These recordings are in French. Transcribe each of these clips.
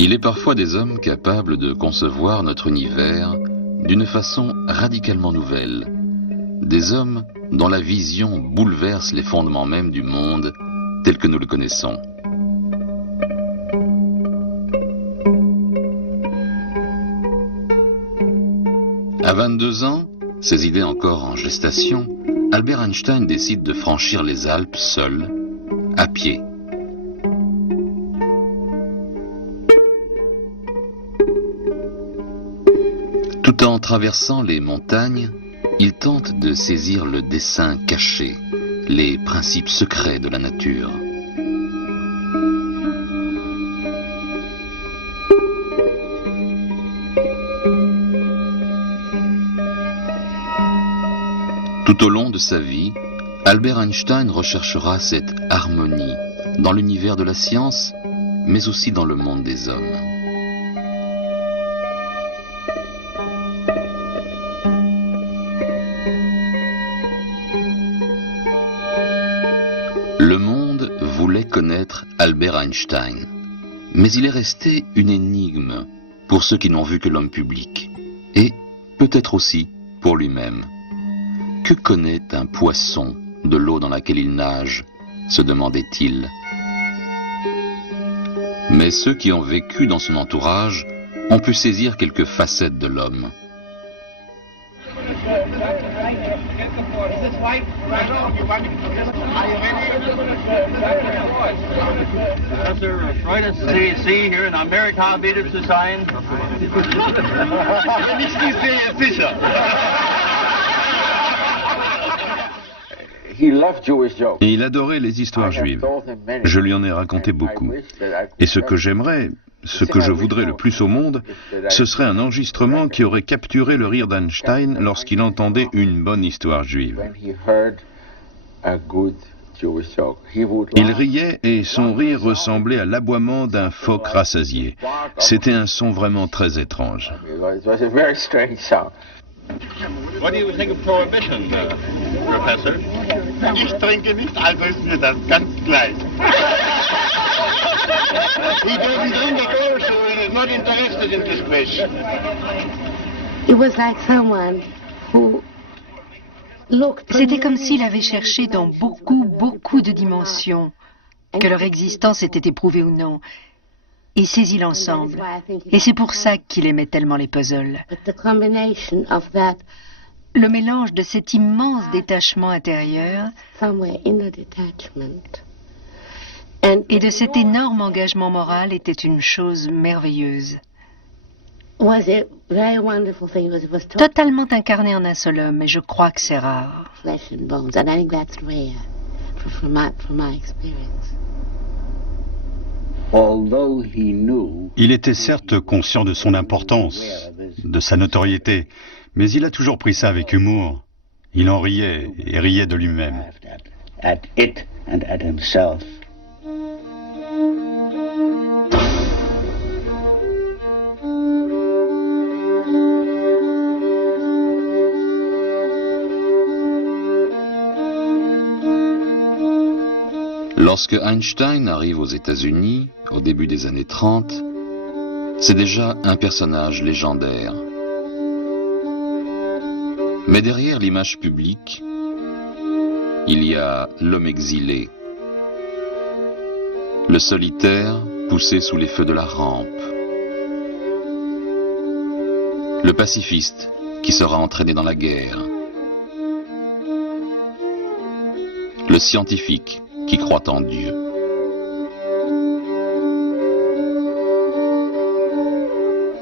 Il est parfois des hommes capables de concevoir notre univers d'une façon radicalement nouvelle. Des hommes dont la vision bouleverse les fondements mêmes du monde tel que nous le connaissons. À 22 ans, ses idées encore en gestation, Albert Einstein décide de franchir les Alpes seul, à pied. Tout en traversant les montagnes, il tente de saisir le dessein caché, les principes secrets de la nature. Tout au long de sa vie, Albert Einstein recherchera cette harmonie dans l'univers de la science, mais aussi dans le monde des hommes. Le monde voulait connaître Albert Einstein, mais il est resté une énigme pour ceux qui n'ont vu que l'homme public, et peut-être aussi pour lui-même. Que connaît un poisson de l'eau dans laquelle il nage, se demandait-il. Mais ceux qui ont vécu dans son entourage ont pu saisir quelques facettes de l'homme. Professor Freud, see here in America, how beautiful the sign. Et il adorait les histoires juives. Je lui en ai raconté beaucoup. Et ce que j'aimerais, ce que je voudrais le plus au monde, ce serait un enregistrement qui aurait capturé le rire d'Einstein lorsqu'il entendait une bonne histoire juive. Il riait et son rire ressemblait à l'aboiement d'un phoque rassasié. C'était un son vraiment très étrange. What do you think of prohibition, Professor? Ich trinke nicht, also ist mir das ganz gleich. He doesn't drink at all, so he's not interested in this question. It was like someone who C'était comme s'il avait cherché dans beaucoup de dimensions, que leur existence était éprouvée ou non, et saisi l'ensemble. Et c'est pour ça qu'il aimait tellement les puzzles. Le mélange de cet immense détachement intérieur et de cet énorme engagement moral était une chose merveilleuse. Totalement incarné en un seul homme, et je crois que c'est rare. Il était certes conscient de son importance, de sa notoriété, mais il a toujours pris ça avec humour. Il en riait et riait de lui-même. Lorsque Einstein arrive aux États-Unis, au début des années 30, c'est déjà un personnage légendaire. Mais derrière l'image publique, il y a l'homme exilé, le solitaire poussé sous les feux de la rampe, le pacifiste qui sera entraîné dans la guerre, le scientifique qui croit en Dieu.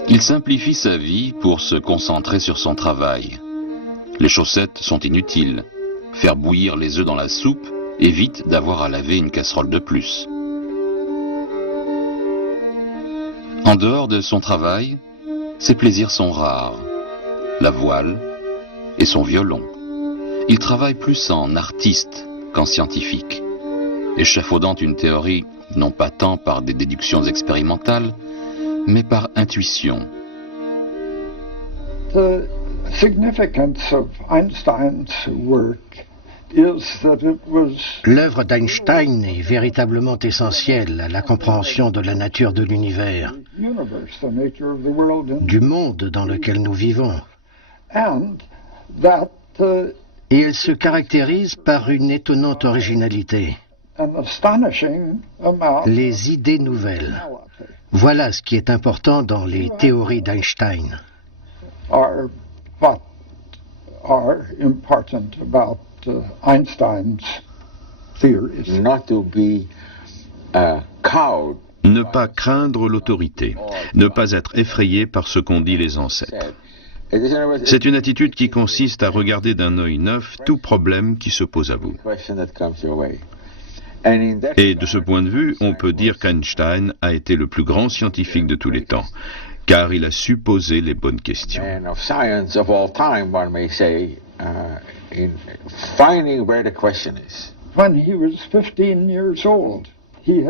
Il simplifie sa vie pour se concentrer sur son travail. Les chaussettes sont inutiles. Faire bouillir les œufs dans la soupe évite d'avoir à laver une casserole de plus. En dehors de son travail, ses plaisirs sont rares. La voile et son violon. Il travaille plus en artiste qu'en scientifique, échafaudant une théorie non pas tant par des déductions expérimentales, mais par intuition. The significance of Einstein's work L'œuvre d'Einstein est véritablement essentielle à la compréhension de la nature de l'univers, du monde dans lequel nous vivons. Et elle se caractérise par une étonnante originalité. Les idées nouvelles. Voilà ce qui est important dans les théories d'Einstein. Ne pas craindre l'autorité, ne pas être effrayé par ce qu'ont dit les ancêtres. C'est une attitude qui consiste à regarder d'un œil neuf tout problème qui se pose à vous. Et de ce point de vue, on peut dire qu'Einstein a été le plus grand scientifique de tous les temps, car il a su poser les bonnes questions.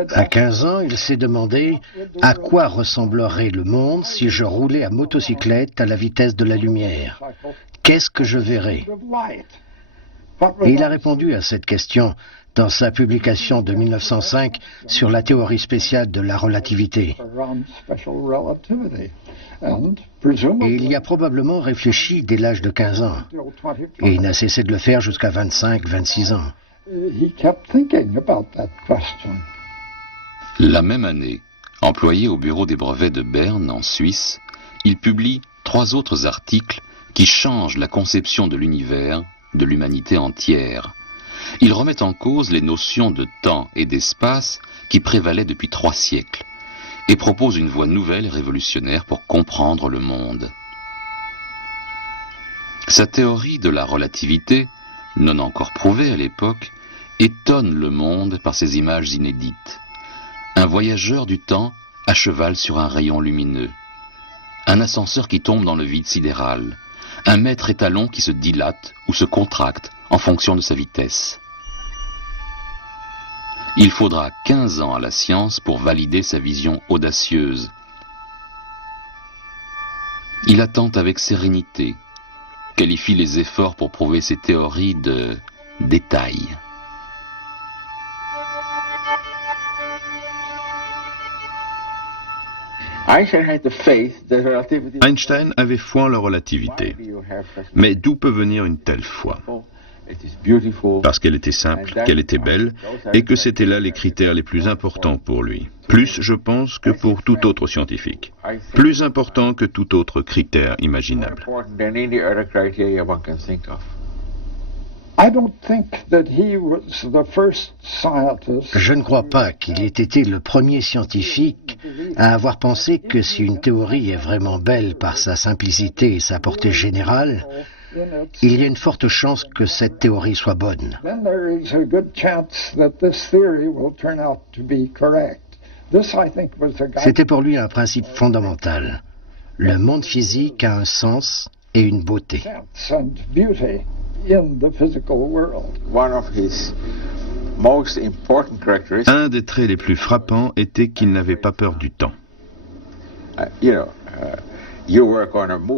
À 15 ans, il s'est demandé à quoi ressemblerait le monde si je roulais à motocyclette à la vitesse de la lumière. Qu'est-ce que je verrais? Et il a répondu à cette question dans sa publication de 1905 sur la théorie spéciale de la relativité. Et il y a probablement réfléchi dès l'âge de 15 ans. Et il n'a cessé de le faire jusqu'à 25-26 ans. La même année, employé au bureau des brevets de Berne, en Suisse, il publie 3 autres articles qui changent la conception de l'univers, de l'humanité entière. Il remet en cause les notions de temps et d'espace qui prévalaient depuis 3 siècles et propose une voie nouvelle et révolutionnaire pour comprendre le monde. Sa théorie de la relativité, non encore prouvée à l'époque, étonne le monde par ses images inédites. Un voyageur du temps à cheval sur un rayon lumineux, un ascenseur qui tombe dans le vide sidéral, un mètre étalon qui se dilate ou se contracte en fonction de sa vitesse. Il faudra 15 ans à la science pour valider sa vision audacieuse. Il attend avec sérénité, qualifie les efforts pour prouver ses théories de détail. Einstein avait foi en la relativité. Mais d'où peut venir une telle foi? Parce qu'elle était simple, qu'elle était belle, et que c'était là les critères les plus importants pour lui. Plus, je pense, que pour tout autre scientifique. Plus important que tout autre critère imaginable. Je ne crois pas qu'il ait été le premier scientifique à avoir pensé que si une théorie est vraiment belle par sa simplicité et sa portée générale, il y a une forte chance que cette théorie soit bonne. C'était pour lui un principe fondamental. Le monde physique a un sens et une beauté. Un des traits les plus frappants était qu'il n'avait pas peur du temps.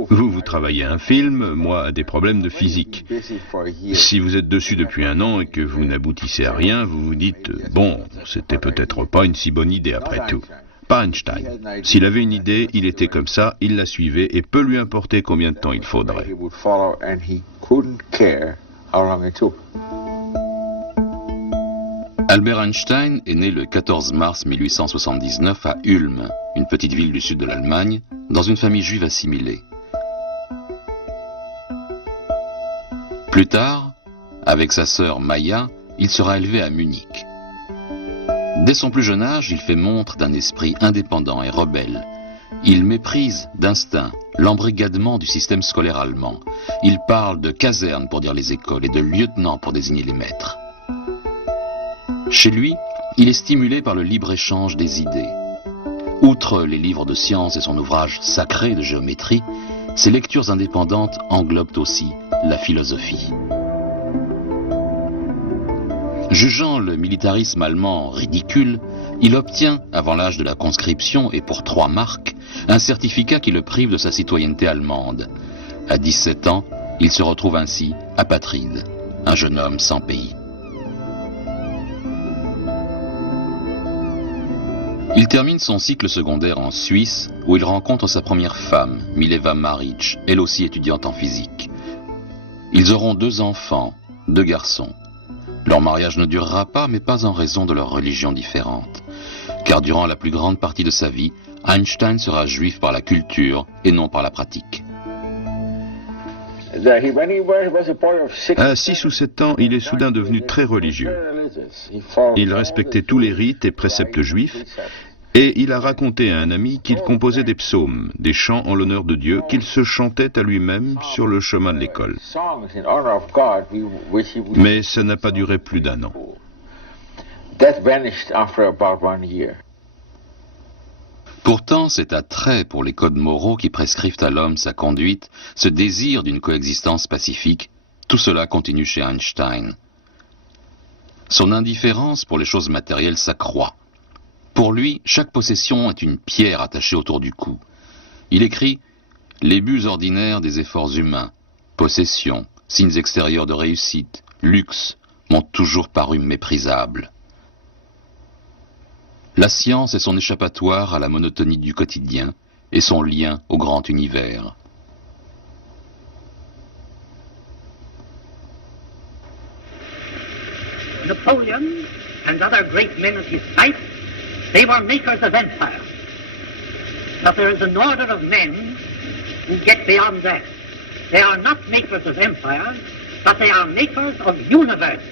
Vous travaillez à un film, moi à des problèmes de physique. Si vous êtes dessus depuis 1 an et que vous n'aboutissez à rien, vous vous dites « Bon, c'était peut-être pas une si bonne idée après tout ». Pas Einstein. S'il avait une idée, il était comme ça, il la suivait et peu lui importait combien de temps il faudrait. Albert Einstein est né le 14 mars 1879 à Ulm, une petite ville du sud de l'Allemagne, dans une famille juive assimilée. Plus tard, avec sa sœur Maya, il sera élevé à Munich. Dès son plus jeune âge, il fait montre d'un esprit indépendant et rebelle. Il méprise d'instinct l'embrigadement du système scolaire allemand. Il parle de caserne pour dire les écoles et de lieutenant pour désigner les maîtres. Chez lui, il est stimulé par le libre-échange des idées. Outre les livres de sciences et son ouvrage sacré de géométrie, ses lectures indépendantes englobent aussi la philosophie. Jugeant le militarisme allemand ridicule, il obtient, avant l'âge de la conscription et pour 3 marks, un certificat qui le prive de sa citoyenneté allemande. À 17 ans, il se retrouve ainsi apatride. un jeune homme sans pays. Il termine son cycle secondaire en Suisse, où il rencontre sa première femme, Mileva Maric, elle aussi étudiante en physique. Ils auront 2 enfants, 2 garçons. Leur mariage ne durera pas, mais pas en raison de leur religion différente. Car durant la plus grande partie de sa vie, Einstein sera juif par la culture et non par la pratique. À 6 ou 7 ans, il est soudain devenu très religieux. Il respectait tous les rites et préceptes juifs, et il a raconté à un ami qu'il composait des psaumes, des chants en l'honneur de Dieu, qu'il se chantait à lui-même sur le chemin de l'école. Mais ça n'a pas duré plus d'1 an. Pourtant, cet attrait pour les codes moraux qui prescrivent à l'homme sa conduite, ce désir d'une coexistence pacifique, tout cela continue chez Einstein. Son indifférence pour les choses matérielles s'accroît. Pour lui, chaque possession est une pierre attachée autour du cou. Il écrit « Les buts ordinaires des efforts humains, possession, signes extérieurs de réussite, luxe, m'ont toujours paru méprisables. » La science est son échappatoire à la monotonie du quotidien et son lien au grand univers. Napoleon and other great men of his type, they were makers of empires. But there is an order of men who get beyond that. They are not makers of empires, but they are makers of universes.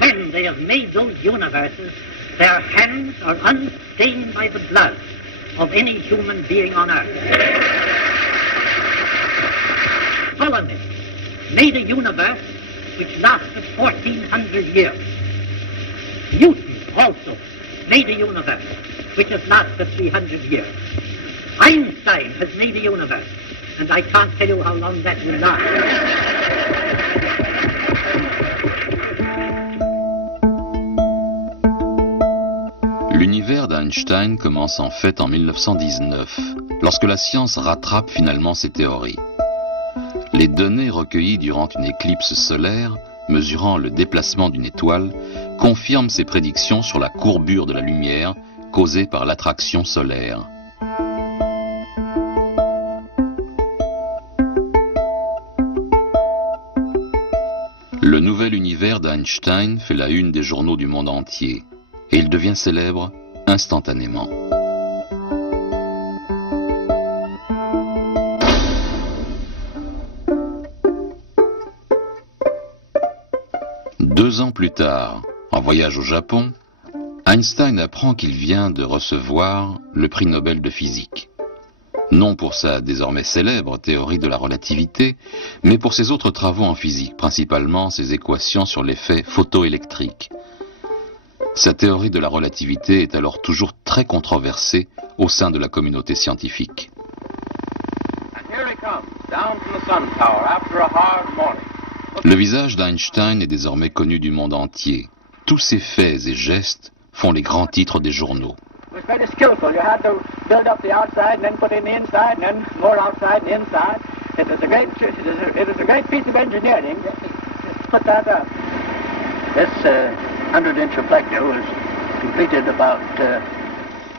When they have made those universes, their hands are unstained by the blood of any human being on earth. Ptolemy made a universe which lasted 1400 years. Newton also made a universe which has lasted 300 years. Einstein has made a universe, and I can't tell you how long that will last. L'univers d'Einstein commence en fait en 1919, lorsque la science rattrape finalement ses théories. Les données recueillies durant une éclipse solaire, mesurant le déplacement d'une étoile, confirment ses prédictions sur la courbure de la lumière causée par l'attraction solaire. Le nouvel univers d'Einstein fait la une des journaux du monde entier, et il devient célèbre instantanément. Deux ans plus tard, en voyage au Japon, Einstein apprend qu'il vient de recevoir le prix Nobel de physique. Non pour sa désormais célèbre théorie de la relativité, mais pour ses autres travaux en physique, principalement ses équations sur l'effet photoélectrique. Sa théorie de la relativité est alors toujours très controversée au sein de la communauté scientifique. Le visage d'Einstein est désormais connu du monde entier. Tous ses faits et gestes font les grands titres des journaux.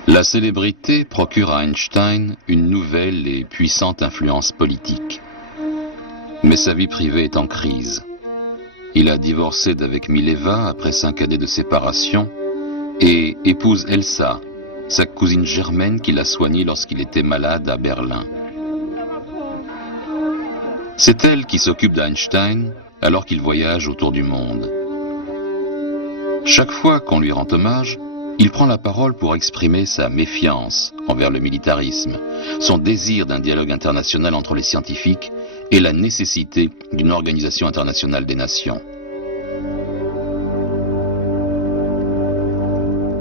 La célébrité procure à Einstein une nouvelle et puissante influence politique. Mais sa vie privée est en crise. Il a divorcé d'avec Mileva après 5 années de séparation et épouse Elsa, sa cousine germaine qui l'a soignée lorsqu'il était malade à Berlin. C'est elle qui s'occupe d'Einstein alors qu'il voyage autour du monde. Chaque fois qu'on lui rend hommage, il prend la parole pour exprimer sa méfiance envers le militarisme, son désir d'un dialogue international entre les scientifiques et la nécessité d'une organisation internationale des nations.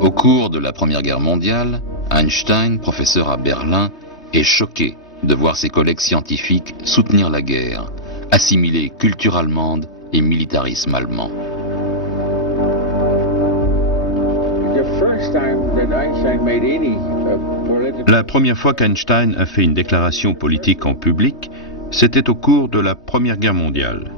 Au cours de la Première Guerre mondiale, Einstein, professeur à Berlin, est choqué de voir ses collègues scientifiques soutenir la guerre, assimiler culture allemande et militarisme allemand. La première fois qu'Einstein a fait une déclaration politique en public, C'était au cours de la Première Guerre mondiale,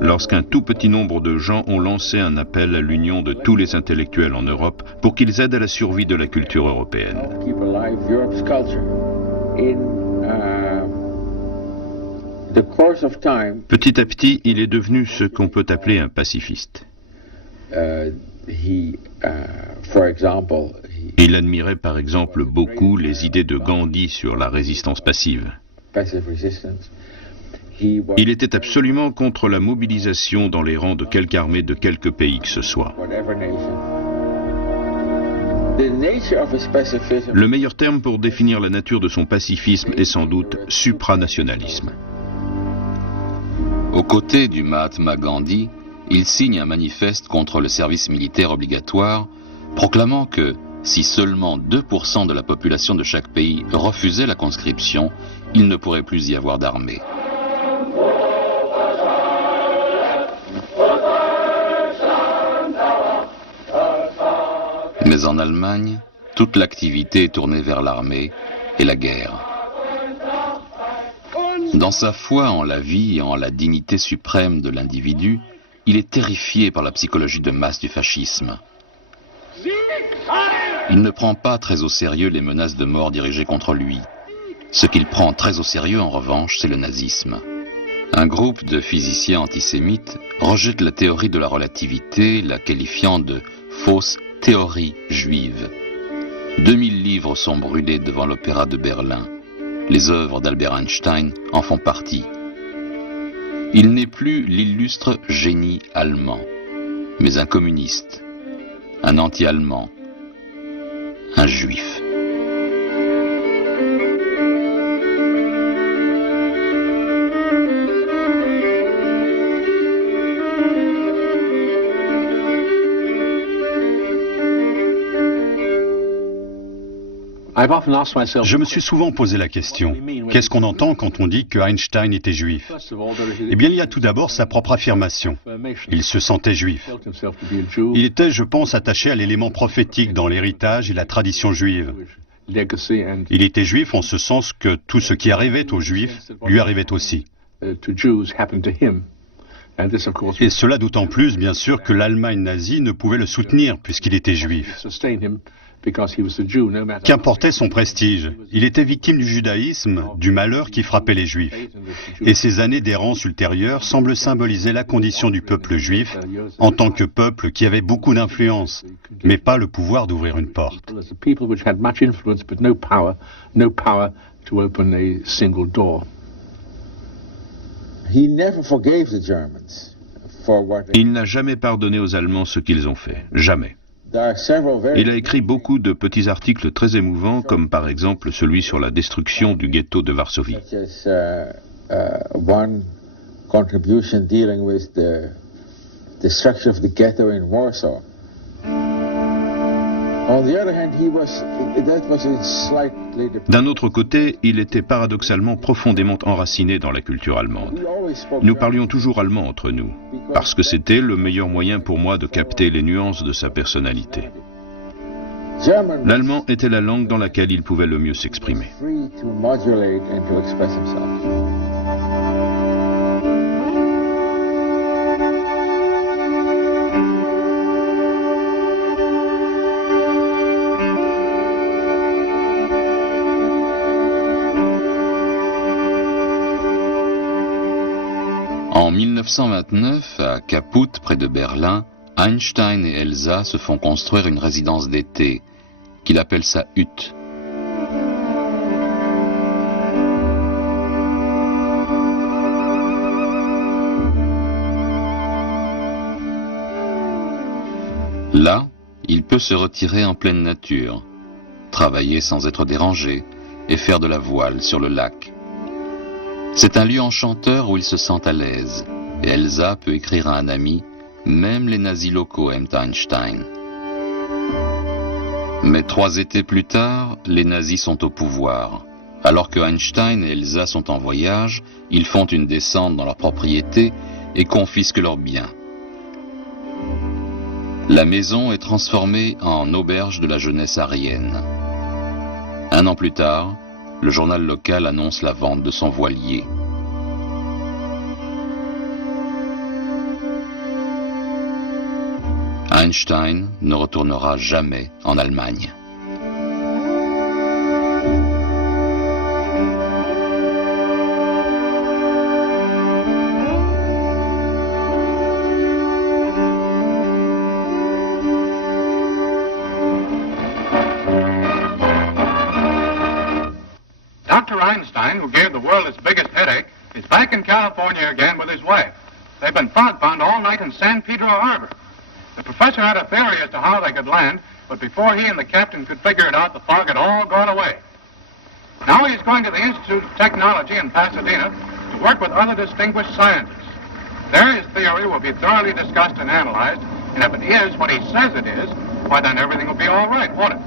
lorsqu'un tout petit nombre de gens ont lancé un appel à l'union de tous les intellectuels en Europe pour qu'ils aident à la survie de la culture européenne. Petit à petit, il est devenu ce qu'on peut appeler un pacifiste. Il admirait par exemple beaucoup les idées de Gandhi sur la résistance passive. Il était absolument contre la mobilisation dans les rangs de quelque armée de quelque pays que ce soit. Le meilleur terme pour définir la nature de son pacifisme est sans doute supranationalisme. Aux côtés du Mahatma Gandhi, il signe un manifeste contre le service militaire obligatoire, proclamant que si seulement 2% de la population de chaque pays refusait la conscription, il ne pourrait plus y avoir d'armée. Mais en Allemagne, toute l'activité est tournée vers l'armée et la guerre. Dans sa foi en la vie et en la dignité suprême de l'individu, il est terrifié par la psychologie de masse du fascisme. Il ne prend pas très au sérieux les menaces de mort dirigées contre lui. Ce qu'il prend très au sérieux, en revanche, c'est le nazisme. Un groupe de physiciens antisémites rejette la théorie de la relativité, la qualifiant de fausse théorie juive. 2000 livres sont brûlés devant l'Opéra de Berlin. Les œuvres d'Albert Einstein en font partie. Il n'est plus l'illustre génie allemand, mais un communiste, un anti-allemand, un juif. Je me suis souvent posé la question, qu'est-ce qu'on entend quand on dit que Einstein était juif? Eh bien, il y a tout d'abord sa propre affirmation. Il se sentait juif. Il était, je pense, attaché à l'élément prophétique dans l'héritage et la tradition juive. Il était juif en ce sens que tout ce qui arrivait aux juifs lui arrivait aussi. Et cela d'autant plus, bien sûr, que l'Allemagne nazie ne pouvait le soutenir puisqu'il était juif. Qu'importait son prestige, il était victime du judaïsme, du malheur qui frappait les juifs. Et ces années d'errance ultérieure semblent symboliser la condition du peuple juif en tant que peuple qui avait beaucoup d'influence, mais pas le pouvoir d'ouvrir une porte. Il n'a jamais pardonné aux Allemands ce qu'ils ont fait, jamais. Il a écrit beaucoup de petits articles très émouvants, comme par exemple celui sur la destruction du ghetto de Varsovie. D'un autre côté, il était paradoxalement profondément enraciné dans la culture allemande. Nous parlions toujours allemand entre nous, parce que c'était le meilleur moyen pour moi de capter les nuances de sa personnalité. L'allemand était la langue dans laquelle il pouvait le mieux s'exprimer. En 1929, à Kaput, près de Berlin, Einstein et Elsa se font construire une résidence d'été, qu'il appelle sa hutte. Là, il peut se retirer en pleine nature, travailler sans être dérangé et faire de la voile sur le lac. C'est un lieu enchanteur où il se sent à l'aise, et Elsa peut écrire à un ami, même les nazis locaux aiment Einstein. Mais 3 étés plus tard, les nazis sont au pouvoir. Alors que Einstein et Elsa sont en voyage, ils font une descente dans leur propriété et confisquent leurs biens. La maison est transformée en auberge de la jeunesse aryenne. 1 an plus tard, le journal local annonce la vente de son voilier. Einstein ne retournera jamais en Allemagne. Dr. Einstein, who gave the world its biggest headache, is back in California again with his wife. They've been fog-bound all night in San Pedro Harbor. The professor had a theory as to how they could land, but before he and the captain could figure it out, the fog had all gone away. Now he's going to the Institute of Technology in Pasadena to work with other distinguished scientists. There his theory will be thoroughly discussed and analyzed, and if it is what he says it is, why then everything will be all right, won't it?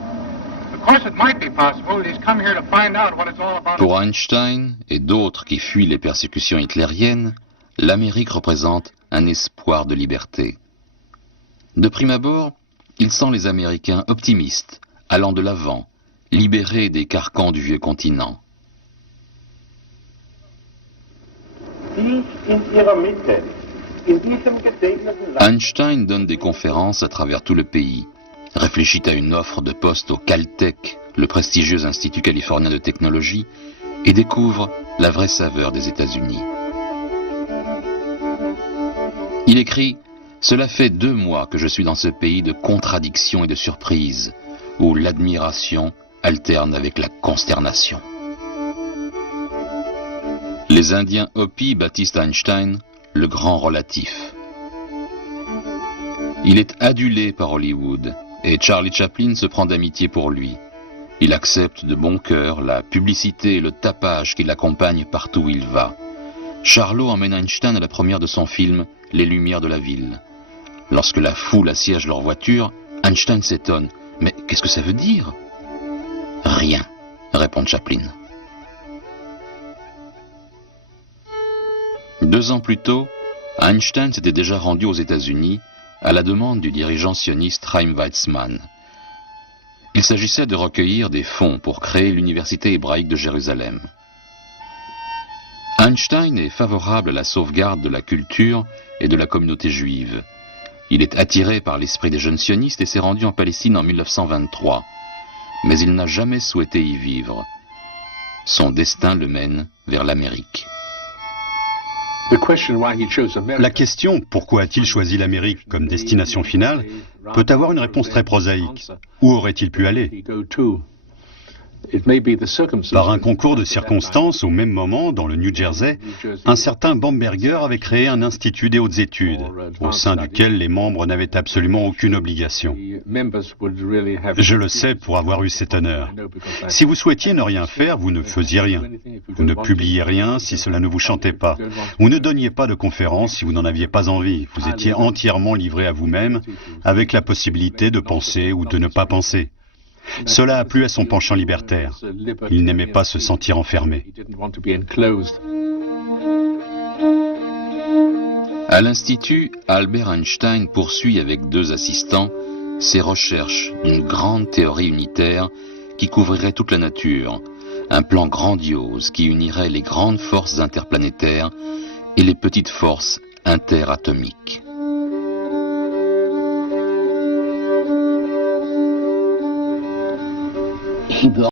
Of course it might be possible that he's come here to find out what it's all about. Pour Einstein et d'autres qui fuient les persécutions hitlériennes, l'Amérique représente un espoir de liberté. De prime abord, il sent les Américains optimistes, allant de l'avant, libérés des carcans du vieux continent. Einstein donne des conférences à travers tout le pays, réfléchit à une offre de poste au Caltech, le prestigieux institut californien de technologie, et découvre la vraie saveur des États-Unis. Il écrit « Cela fait 2 mois que je suis dans ce pays de contradictions et de surprises, où l'admiration alterne avec la consternation. » Les Indiens Hopi baptisent Einstein le grand relatif. Il est adulé par Hollywood et Charlie Chaplin se prend d'amitié pour lui. Il accepte de bon cœur la publicité et le tapage qui l'accompagnent partout où il va. Charlot emmène Einstein à la première de son film « Les Lumières de la ville ». Lorsque la foule assiège leur voiture, Einstein s'étonne. « Mais qu'est-ce que ça veut dire ?»« Rien », répond Chaplin. 2 ans plus tôt, Einstein s'était déjà rendu aux États-Unis à la demande du dirigeant sioniste Chaim Weizmann. Il s'agissait de recueillir des fonds pour créer l'université hébraïque de Jérusalem. Einstein est favorable à la sauvegarde de la culture et de la communauté juive. Il est attiré par l'esprit des jeunes sionistes et s'est rendu en Palestine en 1923. Mais il n'a jamais souhaité y vivre. Son destin le mène vers l'Amérique. La question « Pourquoi a-t-il choisi l'Amérique comme destination finale ?» peut avoir une réponse très prosaïque. Où aurait-il pu aller ? Par un concours de circonstances, au même moment, dans le New Jersey, un certain Bamberger avait créé un institut des hautes études, au sein duquel les membres n'avaient absolument aucune obligation. Je le sais pour avoir eu cet honneur. Si vous souhaitiez ne rien faire, vous ne faisiez rien. Vous ne publiez rien si cela ne vous chantait pas. Vous ne donniez pas de conférences si vous n'en aviez pas envie. Vous étiez entièrement livré à vous-même, avec la possibilité de penser ou de ne pas penser. Cela a plu à son penchant libertaire. Il n'aimait pas se sentir enfermé. À l'Institut, Albert Einstein poursuit avec 2 assistants ses recherches d'une grande théorie unitaire qui couvrirait toute la nature, un plan grandiose qui unirait les grandes forces interplanétaires et les petites forces interatomiques.